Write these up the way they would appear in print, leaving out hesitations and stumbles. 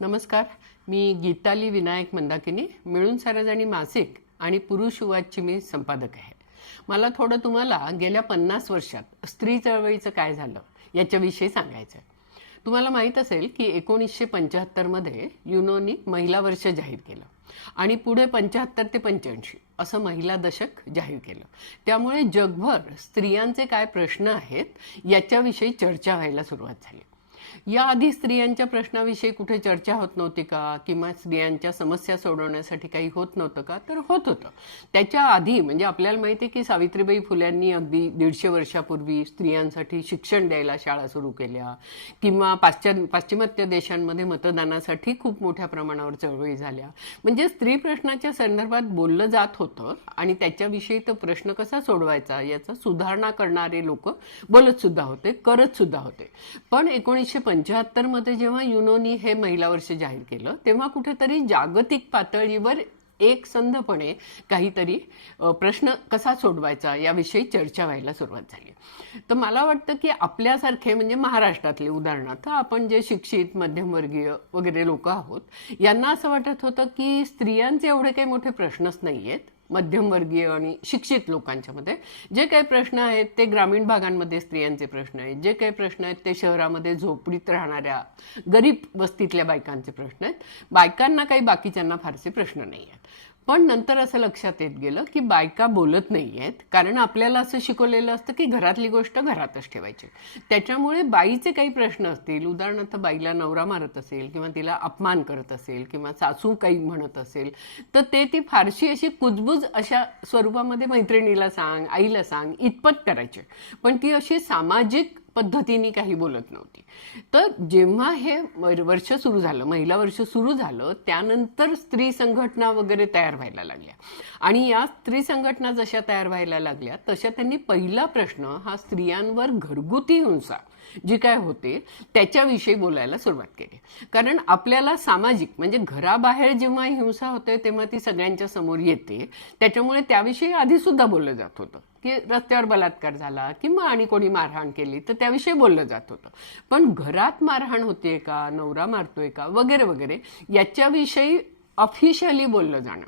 नमस्कार. मी गीताली विनायक मंदाकिनी, मिळून साऱ्याजणी मासिक आणि पुरुष युवाची मी संपादक आहे. मला थोडं तुम्हाला गेल्या 50 वर्षात स्त्री चळवळीचं काय झालं याच्याविषयी सांगायचं आहे. तुम्हाला माहीत असेल की 1975 मध्ये युनोनी महिला वर्ष जाहीर केलं आणि पुढे 75 ते 85 असं महिला दशक जाहीर केलं. त्यामुळे जगभर स्त्रियांचे काय प्रश्न आहेत याच्याविषयी चर्चा व्हायला सुरुवात झाली. याआधी स्त्रियांच्या प्रश्नाविषयी कुठे चर्चा होत नव्हती का, किंवा स्त्रियांच्या समस्या सोडवण्यासाठी काही होत नव्हतं का? तर होत होतं. त्याच्या आधी म्हणजे आपल्याला माहिती आहे की सावित्रीबाई फुल्यांनी अगदी 150 वर्षापूर्वी स्त्रियांसाठी शिक्षण द्यायला शाळा सुरू केल्या, किंवा पाश्चिमात्य देशांमध्ये मतदानासाठी खूप मोठ्या प्रमाणावर चळवळी झाल्या. म्हणजे स्त्री प्रश्नाच्या संदर्भात बोललं जात होतं आणि त्याच्याविषयी तो प्रश्न कसा सोडवायचा याचा सुधारणा करणारे लोक बोलत सुद्धा होते, करत सुद्धा होते. पण 1975 मध्ये जेव्हा युनोनी हे महिला वर्ष जाहीर केलं तेव्हा कुठेतरी जागतिक पातळीवर एकसंधपणे काहीतरी प्रश्न कसा सोडवायचा याविषयी चर्चा व्हायला सुरुवात झाली. तर मला वाटतं की आपल्यासारखे म्हणजे महाराष्ट्रातले उदाहरणार्थ आपण जे शिक्षित मध्यमवर्गीय वगैरे लोक आहोत यांना असं वाटत होतं की स्त्रियांचे एवढे काही मोठे प्रश्नच नाही आहेत. मध्यमवर्गीय आणि शिक्षित लोकांच्या मध्ये जे काही प्रश्न आहेत ते ग्रामीण भागांमध्ये स्त्रियांचे प्रश्न आहेत, जे काही प्रश्न आहेत ते शहरामध्ये झोपडीत राहणाऱ्या गरीब वस्तीतल्या बायकांचे प्रश्न आहेत. बायकांना काही बाकीच्यांना फारसे प्रश्न नाही आहेत. पण नंतर असं लक्षात येत गेलं की बायका बोलत नाही आहेत, कारण आपल्याला असं शिकवलेलं असतं की घरातली गोष्ट घरातच ठेवायची. त्याच्यामुळे बाईचे काही प्रश्न असतील, उदाहरणार्थ बाईला नवरा मारत असेल किंवा तिला अपमान करत असेल किंवा सासू काही म्हणत असेल तर ते ती फारशी अशी कुजबुज अशा स्वरूपामध्ये मैत्रिणीला सांग, आईला सांग इतपत करायचे, पण ती अशी सामाजिक पद्धतीने काही बोलत नव्हती. तर जेव्हा हे वर्ष सुरू झालं, महिला वर्ष सुरू झालं, त्यानंतर स्त्री संघटना वगैरे तयार व्हायला लागल्या आणि या स्त्री संघटना जशा तयार व्हायला लागल्या तशा त्यांनी पहिला प्रश्न हा स्त्रियांवर घरगुती हिंसा जी काय होते त्याच्याविषयी बोलायला सुरुवात केली. कारण आपल्याला सामाजिक म्हणजे घराबाहेर जेव्हा हिंसा होते तेव्हा ती सगळ्यांच्या समोर येते, त्याच्यामुळे त्याविषयी आधी सुद्धा बोललं जात होतं की रस्त्यावर बलात्कार झाला किंवा आणि कोणी मारहाण केली तर त्याविषयी बोललं जात होतं. पण घरात मारहाण होते का, नवरा मारतोय का वगैरे वगैरे याच्याविषयी ऑफिशियली बोललं जाणं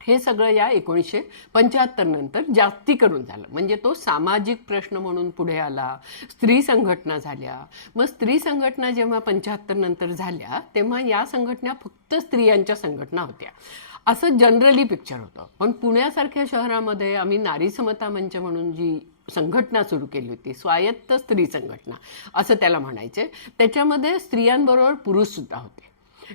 हे सगळं या 1975 नंतर जास्ती करून झालं. म्हणजे तो सामाजिक प्रश्न म्हणून पुढे आला, स्त्री संघटना झाल्या. मग स्त्री संघटना जेव्हा 75 नंतर झाल्या तेव्हा या संघटना फक्त स्त्रियांच्या संघटना होत्या असं जनरली पिक्चर होतं. पण पुण्यासारख्या शहरामध्ये आम्ही नारी समता मंच म्हणून जी संघटना सुरू केली होती, स्वायत्त स्त्री संघटना असं त्याला म्हणायचे, त्याच्यामध्ये स्त्रियांबरोबर पुरुष सुद्धा होते.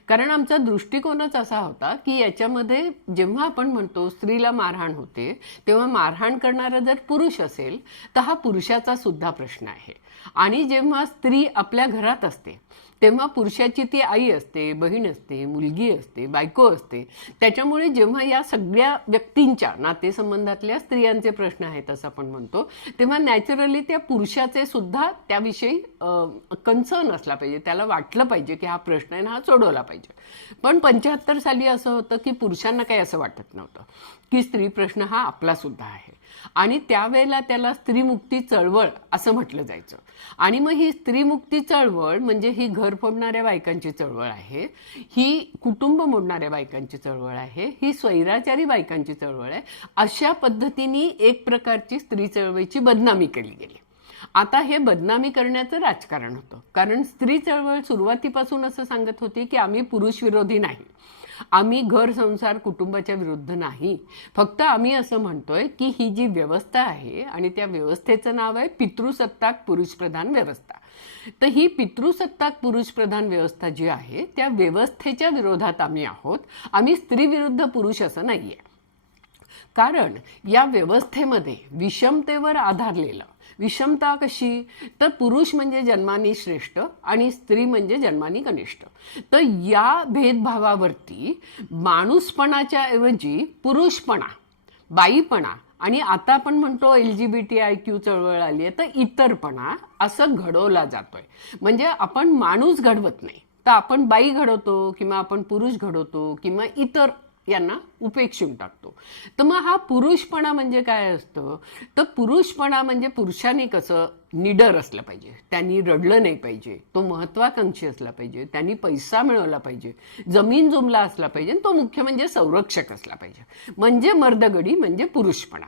कारण आमचा दृष्टिकोनच असा होता की याच्यामध्ये जेव्हा आपण म्हणतो स्त्रीला मारहाण होते तेव्हा मारहाण करणारा जर पुरुष असेल तर हा पुरुषाचा सुद्धा प्रश्न आहे. आणि जेव्हा स्त्री आपल्या घरात असते तेव्हा पुरुषाची ती आई असते, बहीण असते, मुलगी असते, बायको असते. त्याच्यामुळे जेव्हा या सगळ्या व्यक्तींच्या नातेसंबंधातल्या स्त्रियांचे प्रश्न आहेत असं आपण म्हणतो तेव्हा नॅचरली त्या पुरुषाचे सुद्धा त्याविषयी कन्सर्न असला पाहिजे, त्याला वाटलं पाहिजे की हा प्रश्न आहे ना हा सोडवला पाहिजे. पण 75 साली असं होतं की पुरुषांना काही असं वाटत नव्हतं की स्त्री प्रश्न हा आपला सुद्धा आहे आणि त्यावेळेला त्याला स्त्रीमुक्ती चळवळ असं म्हटलं जायचं. आणि मग ही स्त्रीमुक्ती चळवळ म्हणजे ही घर फोडणाऱ्या बायकांची चळवळ आहे, ही कुटुंब मोडणाऱ्या बायकांची चळवळ आहे, ही स्वैराचारी बायकांची चळवळ आहे. अशा पद्धतीने एक प्रकारची स्त्री चळवळीची बदनामी केली गेली. आता हे बदनामी करण्याचं राजकारण होतं, कारण स्त्री चळवळ सुरुवातीपासून असं सांगत होती की आम्ही पुरुष विरोधी नाही, आम्ही घर संसार कुटुंबाच्या विरुद्ध नाही, फक्त आम्ही असं म्हणतोय की ही जी व्यवस्था आहे आणि त्या व्यवस्थेचं नाव आहे पितृसत्ताक पुरुषप्रधान व्यवस्था. तर ही पितृसत्ताक पुरुषप्रधान व्यवस्था जी आहे त्या व्यवस्थेच्या विरोधात आम्ही आहोत, आम्ही स्त्री विरुद्ध पुरुष असं नाहीये. कारण या व्यवस्थेमध्ये विषमतेवर आधारलेलं, विषमता कशी तर पुरुष म्हणजे जन्मानी श्रेष्ठ आणि स्त्री म्हणजे जन्मानी कनिष्ठ. तर या भेदभावावरती माणूसपणाच्या ऐवजी पुरुषपणा, बाईपणा आणि आता आपण म्हणतो LGBTIQ चळवळ आली आहे तर इतरपणा असं घडवला जातोय. म्हणजे आपण माणूस घडवत नाही तर आपण बाई घडवतो किंवा आपण पुरुष घडवतो किंवा इतर यांना उपेक्षून टाकतो. तर मग हा पुरुषपणा म्हणजे काय असतं, तर पुरुषपणा म्हणजे पुरुषाने कसं निडर असलं पाहिजे, त्यांनी रडलं नाही पाहिजे, तो महत्वाकांक्षी असला पाहिजे, त्यांनी पैसा मिळवला पाहिजे, जमीन जुमला असला पाहिजे, तो मुख्य म्हणजे संरक्षक असला पाहिजे. म्हणजे मर्दगडी म्हणजे पुरुषपणा.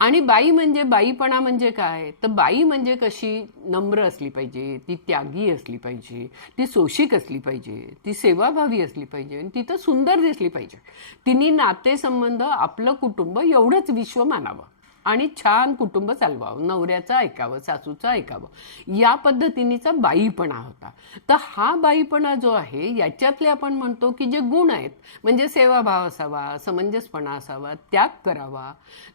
आणि बाई म्हणजे बाईपणा म्हणजे काय, तर बाई म्हणजे कशी नम्र असली पाहिजे, ती त्यागी असली पाहिजे, ती सोशिक असली पाहिजे, ती सेवाभावी असली पाहिजे, आणि ती तर सुंदर दिसली पाहिजे. तिने नातेसंबंध, आपलं कुटुंब एवढंच विश्व मानावं आणि छान कुटुंब चालवावं, नवऱ्याचं ऐकावं, सासूचं ऐकावं, या पद्धतीनेचा बाईपणा होता. तर हा बाईपणा जो आहे याच्यातले आपण म्हणतो की जे गुण आहेत, म्हणजे सेवाभाव असावा, समंजसपणा असावा, त्याग करावा,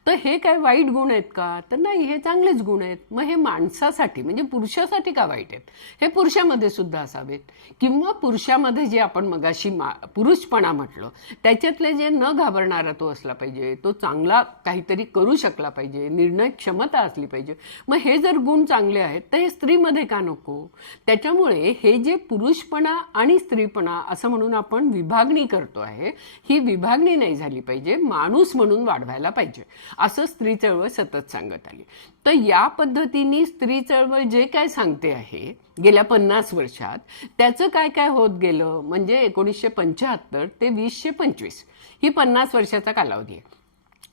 तर हे काय वाईट गुण आहेत का, तर नाही, हे चांगलेच गुण आहेत. मग हे माणसासाठी म्हणजे पुरुषासाठी का वाईट आहेत, हे पुरुषामध्ये सुद्धा असावेत. किंवा पुरुषामध्ये जे आपण मगाशी पुरुषपणा म्हटलं त्याच्यातले जे न घाबरणारा तो असला पाहिजे, तो चांगला काहीतरी करू शकला पाहिजे, निर्णय क्षमता असली पाहिजे. मग हे जर गुण चांगले आहेत तर हे स्त्रीमध्ये का नको. त्याच्यामुळे हे जे पुरुषपणा आणि स्त्रीपणा असं म्हणून आपण विभागणी करतो आहे, ही विभागणी नाही झाली पाहिजे, माणूस म्हणून वाढवायला पाहिजे, असं स्त्री चळवळ सतत सांगत आली. तर या पद्धतीने स्त्री चळवळ जे काय सांगते आहे गेल्या 50 वर्षात, त्याचं काय काय होत गेलं, म्हणजे 1975 ते 2025 ही 50 वर्षाचा कालावधी आहे.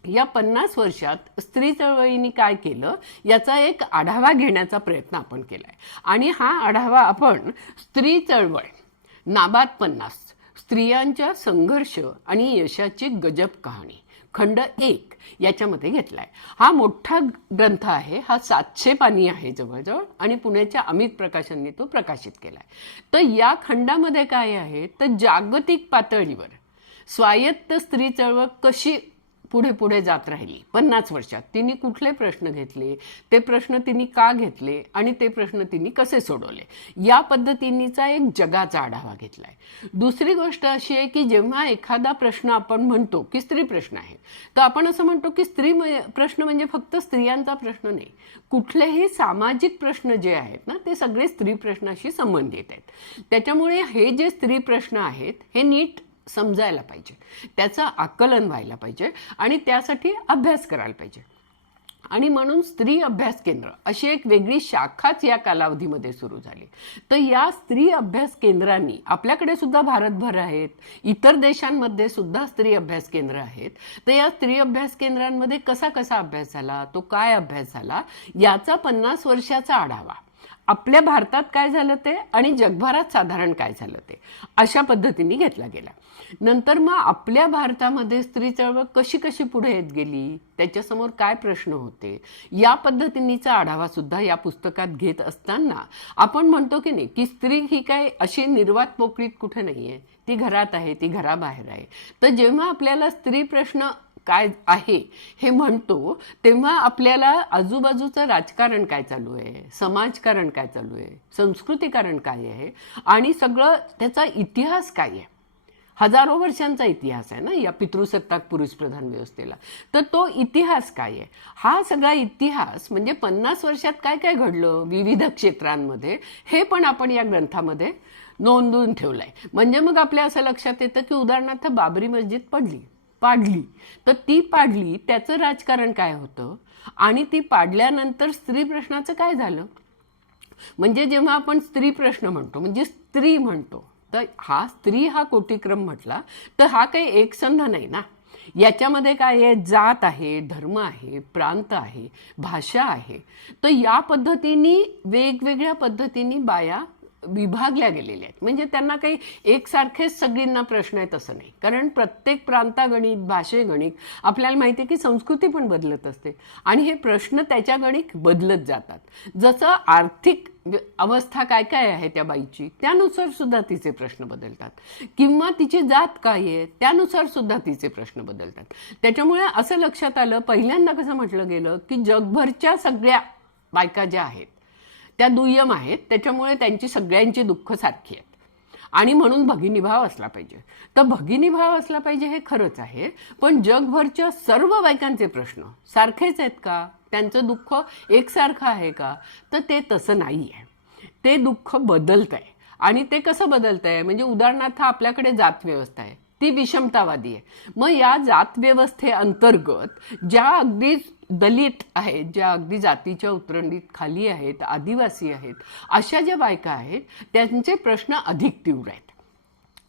या 50 वर्षात स्त्री चळवळीने काय केलं याचा एक आढावा घेण्याचा प्रयत्न आपण केलाय. आणि हा आढावा आपण स्त्री चळवळ नाबाद 50 स्त्रियांच्या संघर्ष आणि यशाची गजब कहाणी खंड 1 याच्यामध्ये घेतलाय. हा मोठा ग्रंथ आहे, हा 700 पानी आहे जवळजवळ, आणि पुण्याच्या अमित प्रकाशनने तो प्रकाशित केलाय. तर या खंडामध्ये काय आहे, तर जागतिक पातळीवर स्वायत्त स्त्री चळवळ कशी पुढे पुढे जात राहिली 50 वर्षात, तिने कुठले प्रश्न घेतले, ते प्रश्न तिने का घेतले आणि ते प्रश्न तिने कसे सोडवले, या पद्धतीचा एक जगाचा आढावा घेतलाय. दुसरी गोष्ट अशी आहे की जेव्हा एखादा प्रश्न आपण म्हणतो की स्त्री प्रश्न आहे, तर आपण असं म्हणतो की स्त्री प्रश्न म्हणजे फक्त स्त्रियांचा प्रश्न नाही, कुठलेही सामाजिक प्रश्न जे आहेत ना ते सगळे स्त्री प्रश्नाशी संबंधित आहेत. त्याच्यामुळे हे जे स्त्री प्रश्न आहेत हे नीट समजायला पाहिजे, त्याचं आकलन व्हायला पाहिजे आणि त्यासाठी अभ्यास करायला पाहिजे. आणि म्हणून स्त्री अभ्यास केंद्र अशी एक वेगळी शाखाच या कालावधीमध्ये सुरू झाली. तर या स्त्री अभ्यास केंद्रांनी आपल्याकडे सुद्धा भारतभर आहेत, इतर देशांमध्ये सुद्धा स्त्री अभ्यास केंद्र आहेत. तर या स्त्री अभ्यास केंद्रांमध्ये कसा कसा अभ्यास झाला, तो काय अभ्यास झाला, याचा 50 वर्षाचा आढावा, आपल्या भारतात काय झालं ते आणि जगभरात साधारण काय झालं ते, अशा पद्धतीने घेतला गेला. नंतर मग आपल्या भारतामध्ये स्त्री चळवळ कशी कशी पुढे येत गेली, त्याच्यासमोर काय प्रश्न होते, या पद्धतीचा आढावा सुद्धा या पुस्तकात घेत असताना आपण म्हणतो की नाही की स्त्री ही काय अशी निर्वात पोकळीत कुठे नाहीये, ती घरात आहे, ती घराबाहेर आहे. तर जेव्हा आपल्याला स्त्री प्रश्न काय आहे हे म्हणतो तेव्हा आपल्याला आजूबाजूचं राजकारण काय चालू आहे, समाजकारण काय चालू आहे, संस्कृतीकरण काय आहे आणि सगळं त्याचा इतिहास काय आहे, हजारो वर्षांचा इतिहास आहे ना या पितृसत्ताक पुरुषप्रधान व्यवस्थेला, तर तो इतिहास काय आहे, हा सगळा इतिहास म्हणजे 50 वर्षात काय काय घडलं विविध क्षेत्रांमध्ये, हे पण आपण या ग्रंथामध्ये नोंदवून ठेवलंय. म्हणजे मग आपल्या असं लक्षात येतं की उदाहरणार्थ बाबरी मस्जिद पाडली, तर ती पाडली त्याचं राजकारण काय होतं आणि ती पाडल्यानंतर स्त्री प्रश्नाचं काय झालं. म्हणजे जेव्हा आपण स्त्री प्रश्न म्हणतो म्हणजे स्त्री म्हणतो, तर हा स्त्री हा कोटीक्रम म्हटला तर हा काही एकसंध नाही ना, याच्यामध्ये काय आहे, जात आहे, धर्म आहे, प्रांत आहे, भाषा आहे. तर या पद्धतीने वेगवेगळ्या पद्धतीने बाया विभागल्या गेलेल्या आहेत. म्हणजे त्यांना काही एकसारखेच सगळींना प्रश्न आहेत असं नाही, कारण प्रत्येक प्रांतागणिक, भाषेगणिक आपल्याला माहिती आहे की संस्कृती पण बदलत असते आणि हे प्रश्न त्याच्या गणिक बदलत जातात. जसं आर्थिक अवस्था काय काय आहे त्या बाईची त्यानुसार सुद्धा तिचे प्रश्न बदलतात, किंवा तिची जात काय आहे त्यानुसार सुद्धा तिचे प्रश्न बदलतात. त्याच्यामुळे असं लक्षात आलं, पहिल्यांदा कसं म्हटलं गेलं की जगभरच्या सगळ्या बायका ज्या आहेत त्या दुय्यम आहेत, त्याच्यामुळे त्यांची सगळ्यांची दुःख सारखी आहेत आणि म्हणून भगिनीभाव असला पाहिजे. तर भगिनीभाव असला पाहिजे हे खरंच आहे, पण जगभरच्या सर्व बायकांचे प्रश्न सारखेच आहेत का, त्यांचं दुःख एकसारखं आहे का, तर ते तसं नाही आहे. ते दुःख बदलत आहे. आणि ते कसं बदलत आहे, म्हणजे उदाहरणार्थ आपल्याकडे जात व्यवस्था आहे, ती विषमतावादी आहे. मग या जात व्यवस्थेअंतर्गत ज्या अगदी दलित आहेत, ज्या अगदी जातीच्या उतरंडीत खाली आहेत, आदिवासी आहेत, अशा ज्या बायका आहेत त्यांचे प्रश्न अधिक तीव्र आहेत.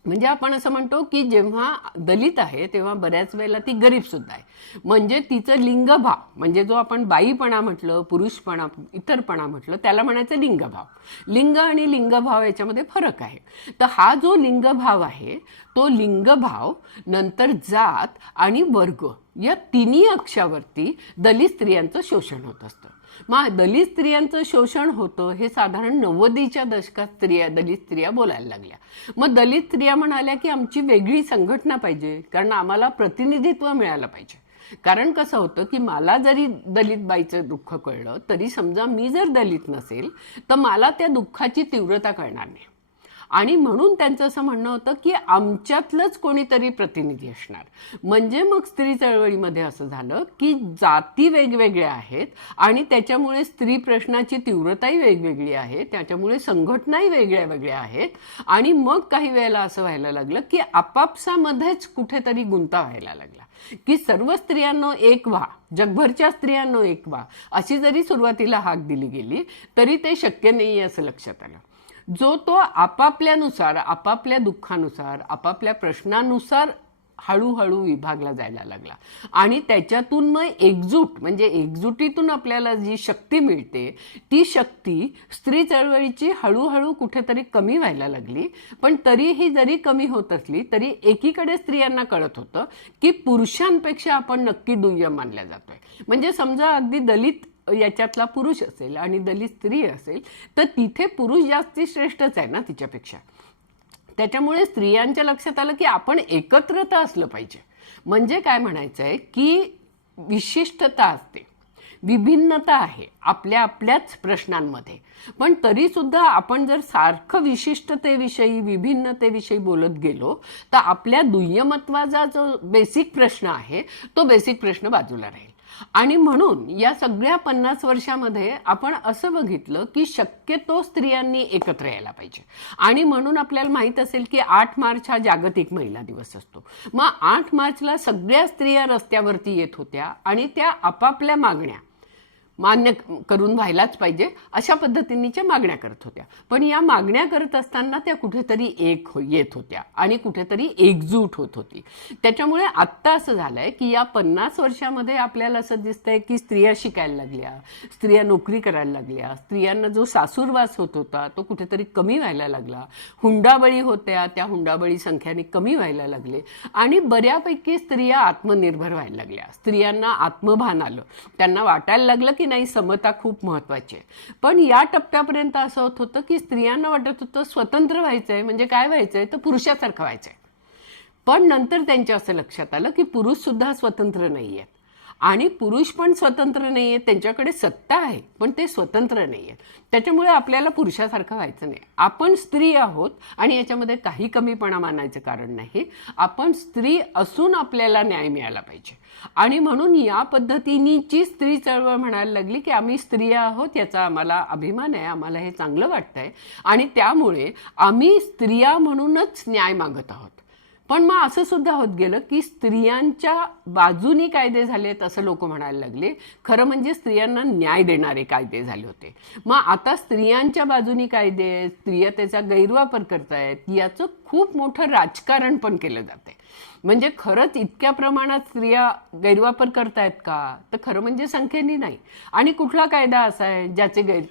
म्हणजे आपण असं म्हणतो की जेव्हा दलित आहे तेव्हा बऱ्याच वेळेला ती गरीब सुद्धा आहे. म्हणजे तिचं लिंगभाव, म्हणजे जो आपण बाईपणा म्हटलं, पुरुषपणा, इतरपणा म्हटलं, त्याला म्हणायचं लिंगभाव. लिंग आणि लिंगभाव याच्यामध्ये फरक आहे. तर हा जो लिंगभाव आहे तो लिंगभाव नंतर जात आणि वर्ग या तिन्ही अक्षावरती दलित स्त्रियांचं शोषण होत असतं. मग दलित स्त्रियांचं शोषण होतं हे साधारण 90च्या दशकात दलित स्त्रिया बोलायला लागल्या. मग दलित स्त्रिया म्हणाल्या की आमची वेगळी संघटना पाहिजे, कारण आम्हाला प्रतिनिधित्व मिळालं पाहिजे. कारण कसं होतं की मला जरी दलित बाईचं दुःख कळलं तरी समजा मी जर दलित नसेल तर मला त्या दुःखाची तीव्रता कळणार नाही. आणि म्हणून त्यांचं असं म्हणणं होतं की आमच्यातलंच कोणीतरी प्रतिनिधी असणार. म्हणजे मग स्त्री चळवळीमध्ये असं झालं की जाती वेगवेगळ्या आहेत आणि त्याच्यामुळे स्त्री प्रश्नाची तीव्रताही वेगवेगळी आहे, त्याच्यामुळे संघटनाही वेगळ्या वेगळ्या आहेत. आणि मग काही वेळेला असं व्हायला लागलं की आपापसामध्येच कुठेतरी गुंता व्हायला लागला की सर्व स्त्रियांनो एक व्हा, जगभरच्या स्त्रियांनो एक व्हा, अशी जरी सुरुवातीला हाक दिली गेली तरी ते शक्य नाही असं लक्षात आलं. जो तो आपापल्यानुसार, आपापल्या दुःखानुसार, आपापल्या प्रश्नानुसार हळूहळू विभागला जायला लागला. आणि त्याच्यातून मग एकजूट, म्हणजे एकजुटीतून आपल्याला जी शक्ती मिळते ती शक्ती स्त्री चळवळीची हळूहळू कुठेतरी कमी व्हायला लागली. पण तरीही जरी कमी होत असली तरी एकीकडे स्त्रियांना कळत होतं की पुरुषांपेक्षा आपण नक्की दुय्यम मानल्या जातोय. म्हणजे समजा अगदी दलित याच्यातला पुरुष असेल आणि दलित स्त्री असेल तर तिथे पुरुष जास्ती श्रेष्ठच आहे ना तिच्यापेक्षा. त्याच्यामुळे स्त्रियांच्या लक्षात आलं की आपण एकत्रता असलं पाहिजे. म्हणजे काय म्हणायचं आहे की विशिष्टता असते, विभिन्नता आहे आपल्या आपल्याच प्रश्नांमध्ये, पण तरीसुद्धा आपण जर सारखं विशिष्टतेविषयी, विभिन्नतेविषयी बोलत गेलो तर आपल्या दुय्यमत्वाचा जो बेसिक प्रश्न आहे तो बेसिक प्रश्न बाजूला राहील. आणि म्हणून या सगळ्या 50 वर्षामध्ये आपण असं बघितलं की शक्यतो स्त्रियांनी एकत्र यायला पाहिजे. आणि म्हणून आपल्याला माहित असेल की 8 मार्च हा जागतिक महिला दिवस असतो. मग 8 मार्चला सगळ्या स्त्रिया रस्त्यावरती येत होत्या आणि त्या आपापल्या मागण्या मान्य करून व्हायलाच पाहिजे अशा पद्धतीच्या मागण्या करत होत्या. पण या मागण्या करत असताना त्या कुठेतरी येत होत्या आणि कुठेतरी एकजूट होत होती. त्याच्यामुळे आत्ता असं झालंय की या 50 वर्षामध्ये आपल्याला असं दिसतंय की स्त्रिया शिकायला लागल्या, स्त्रिया नोकरी करायला लागल्या, स्त्रियांना जो सासूरवास होत होता तो कुठेतरी कमी व्हायला लागला, हुंडाबळी होत्या त्या हुंडाबळी संख्याने कमी व्हायला लागले आणि बऱ्यापैकी स्त्रिया आत्मनिर्भर व्हायला लागल्या. स्त्रियांना आत्मभान आलं, त्यांना वाटायला लागलं की नाही समता खूप महत्वाची आहे. पण या टप्प्यापर्यंत असं होत होतं की स्त्रियांना वाटत होतं स्वतंत्र व्हायचंय म्हणजे काय व्हायचंय तर पुरुषासारखं व्हायचंय. पण नंतर त्यांच्या असं लक्षात आलं की पुरुष सुद्धा स्वतंत्र नाहीयेत आणि पुरुष पण स्वतंत्र नाहीयेत, त्यांच्याकडे सत्ता आहे पण ते स्वतंत्र नाहीयेत. त्याच्यामुळे आपल्याला पुरुषासारखं व्हायचं नाही. आपण स्त्री आहोत आणि याच्यामध्ये काही कमीपणा मानायचं कारण नाही. आपण स्त्री असून आपल्याला न्याय मिळाला पाहिजे. आणि म्हणून या पद्धतीची स्त्री चळवळ म्हणायला लागली की आम्ही स्त्रिया आहोत याचा आम्हाला अभिमान आहे, आम्हाला हे चांगलं वाटतंय आणि त्यामुळे आम्ही स्त्रिया म्हणूनच न्याय मागत आहोत. पण मग असं सुद्धा होत गेलं की स्त्रियांच्या बाजूनी कायदे झालेत असं लोक म्हणायला लागले. खरं म्हणजे स्त्रियांना न्याय देणारे कायदे झाले होते. मग आता स्त्रियांच्या बाजूनी कायदे, स्त्रिया त्याचा गैरवापर करतायत याचं खूप मोठं राजकारण पण केलं जातंय. म्हणजे खरंच इतक्या प्रमाणात स्त्रिया गैरवापर करतायत का तर खरं म्हणजे संख्येने नाही. आणि कुठला कायदा असा आहे ज्याचे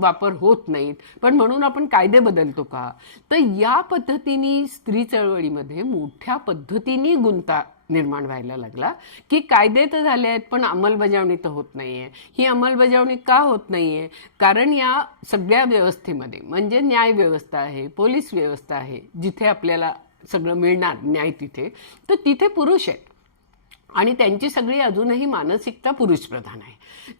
वापर होत नाहीत पण म्हणून आपण कायदे बदलतो का. तर या पद्धतीने स्त्री चळवळीमध्ये मोठ्या पद्धतीने गुंता निर्माण व्हायला लागला की कायदे तर झाले आहेत पण अंमलबजावणी तर होत नाहीये. ही अंमलबजावणी का होत नाहीये कारण या सगळ्या व्यवस्थेमध्ये म्हणजे न्याय व्यवस्था आहे, पोलीस व्यवस्था आहे, जिथे आपल्याला सगळं मिळणार न्याय तर तिथे पुरुष आहेत आणि त्यांची सगळी अजूनही मानसिकता पुरुष प्रधान आहे.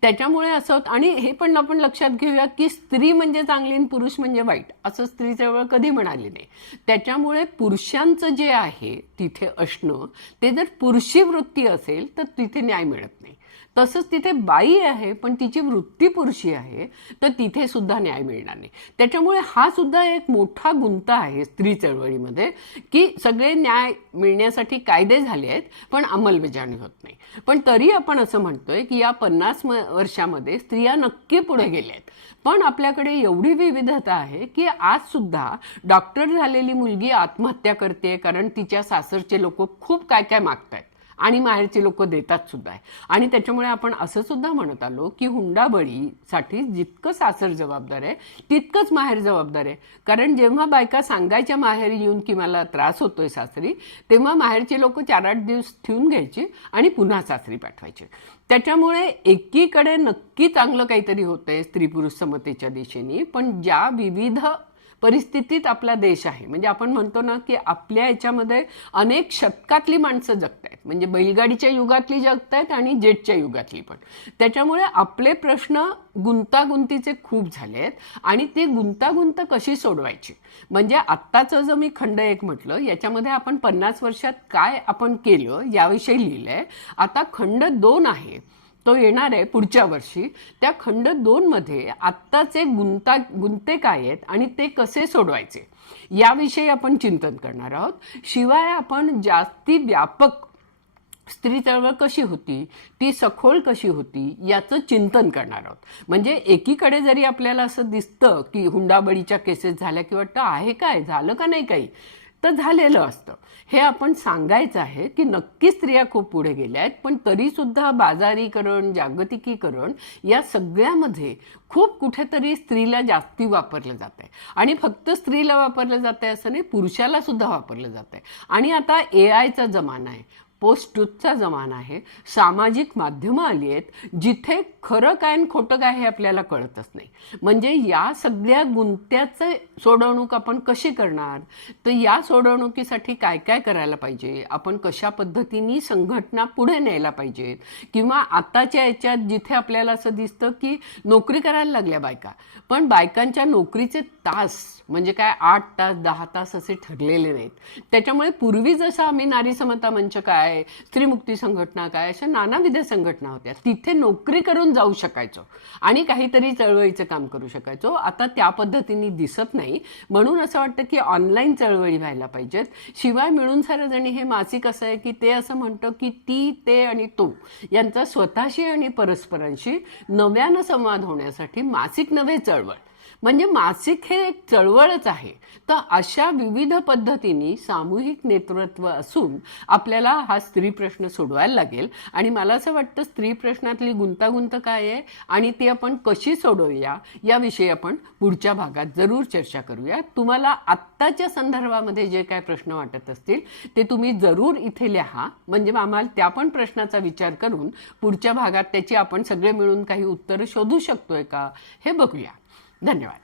त्याच्यामुळे असं होतं. आणि हे पण आपण लक्षात घेऊया की स्त्री म्हणजे चांगली आणि पुरुष म्हणजे वाईट असं स्त्री चळवळ कधी म्हणाली नाही. त्याच्यामुळे पुरुषांचं जे आहे तिथे असणं ते जर पुरुषी वृत्ती असेल तर तिथे न्याय मिळत नाही. तसंच तिथे बाई आहे पण तिची वृत्ती पुरुषी आहे, तर तिथे सुद्धा न्याय मिळणार नाही. त्याच्यामुळे हा सुद्धा एक मोठा गुंता आहे स्त्री चळवळीमध्ये, की सगळे न्याय मिळण्यासाठी कायदे झाले आहेत पण अंमलबजावणी होत नाही. पण तरी आपण असं म्हणतोय की या 50 वर्षामध्ये स्त्रिया नक्की पुढे गेल्या आहेत. पण आपल्याकडे एवढी विविधता आहे की आज सुद्धा डॉक्टर झालेली मुलगी आत्महत्या करते कारण तिच्या सासरचे लोक खूप काय काय मागतायत आणि माहेरचे लोक देतात सुद्धा आहे. आणि त्याच्यामुळे आपण असं सुद्धा म्हणत आलो की हुंडाबळीसाठी जितकं सासर जबाबदार आहे तितकंच माहेर जबाबदार आहे. कारण जेव्हा बायका सांगायच्या माहेरी येऊन की मला त्रास होतोय सासरी, तेव्हा माहेरचे लोक 4-8 दिवस ठेवून घ्यायची आणि पुन्हा सासरी पाठवायचे. त्याच्यामुळे एकीकडे नक्की चांगलं काहीतरी होतंय स्त्री पुरुष समतेच्या दिशेने, पण ज्या विविध परिस्थितीत आपला देश आहे, म्हणजे आपण म्हणतो ना की आपल्या याच्यामध्ये अनेक शतकातली माणसं जगतायत, म्हणजे बैलगाडीच्या युगातली जगतायत आणि जेटच्या युगातली पण. त्याच्यामुळे आपले प्रश्न गुंतागुंतीचे खूप झाले आहेत आणि ते गुंतागुंत कशी सोडवायची, म्हणजे आत्ताचं जो मी खंड 1 म्हटलं याच्यामध्ये आपण 50 वर्षात काय आपण केलं याविषयी लिहिलंय. आता खंड 2 आहे, तो येणार आहे पुढच्या वर्षी. त्या खंड 2 मध्ये आत्ताचे गुंते काय आहेत आणि ते कसे सोडवायचे याविषयी आपण चिंतन करणार आहोत. शिवाय आपण जास्ती व्यापक स्त्री चळवळ कशी होती, ती सखोल कशी होती याचं चिंतन करणार आहोत. म्हणजे एकीकडे जरी आपल्याला असं दिसतं की हुंडाबळीच्या केसेस झाल्या की वाटतं आहे काय, झालं का नाही काही, तर झालेलं असतं. हे आपण सांगायचं आहे की नक्की स्त्रिया खूप पुढे गेल्या आहेत, पण तरीसुद्धा बाजारीकरण, जागतिकीकरण या सगळ्यामध्ये खूप कुठेतरी स्त्रीला जास्ती वापरलं जात आहे. आणि फक्त स्त्रीला वापरलं जात आहे असं नाही, पुरुषाला सुद्धा वापरलं जात आहे. आणि आता AIचा जमाना आहे, पोस्ट ट्रुथचा जमाना आहे, सामाजिक माध्यमं आली आहेत, जिथे खरं काय आणि खोटं काय हे आपल्याला कळतच नाही. म्हणजे या सगळ्या गुंत्याचं सोडवणूक आपण कशी करणार, तर या सोडवणुकीसाठी काय काय करायला पाहिजे, आपण कशा पद्धतीने संघटना पुढे न्यायला पाहिजेत, किंवा आताच्या याच्यात जिथे आपल्याला असं दिसतं की नोकरी करायला लागल्या बायका, पण बायकांच्या नोकरीचे तास म्हणजे काय 8 तास 10 तास असे ठरलेले नाहीत. त्याच्यामुळे पूर्वी जसं आम्ही नारी समता मंच काय, स्त्रीमुक्ती संघटना काय, अशा नानाविध संघटना होत्या, तिथे नोकरी करून जाऊ शकायचो आणि काहीतरी चळवळीचं काम करू शकायचो. आता त्या पद्धतीने दिसत नाही. म्हणून असं वाटतं की ऑनलाईन चळवळी व्हायला पाहिजेत. शिवाय मिळून सारेजणी हे मासिक असं आहे की ते असं म्हणतं की ती, ते आणि तो यांचा स्वतःशी आणि परस्परांशी नव्यानं संवाद होण्यासाठी मासिक नव्हे चळवळ, म्हणजे मासिक हे एक चळवळच आहे. तर अशा विविध पद्धतीने सामूहिक नेतृत्व असून आपल्याला हा स्त्री प्रश्न सोडवायला लागेल. आणि मला असं वाटतं स्त्री प्रश्नातली गुंतागुंत काय आहे आणि ती आपण कशी सोडवूया याविषयी आपण पुढच्या भागात जरूर चर्चा करूया. तुम्हाला आत्ताच्या संदर्भामध्ये जे काय प्रश्न वाटत असतील ते तुम्ही जरूर इथे लिहा, म्हणजे आम्हाला त्या पण प्रश्नाचा विचार करून पुढच्या भागात त्याची आपण सगळे मिळून काही उत्तरं शोधू शकतोय का हे बघूया. धन्यवाद.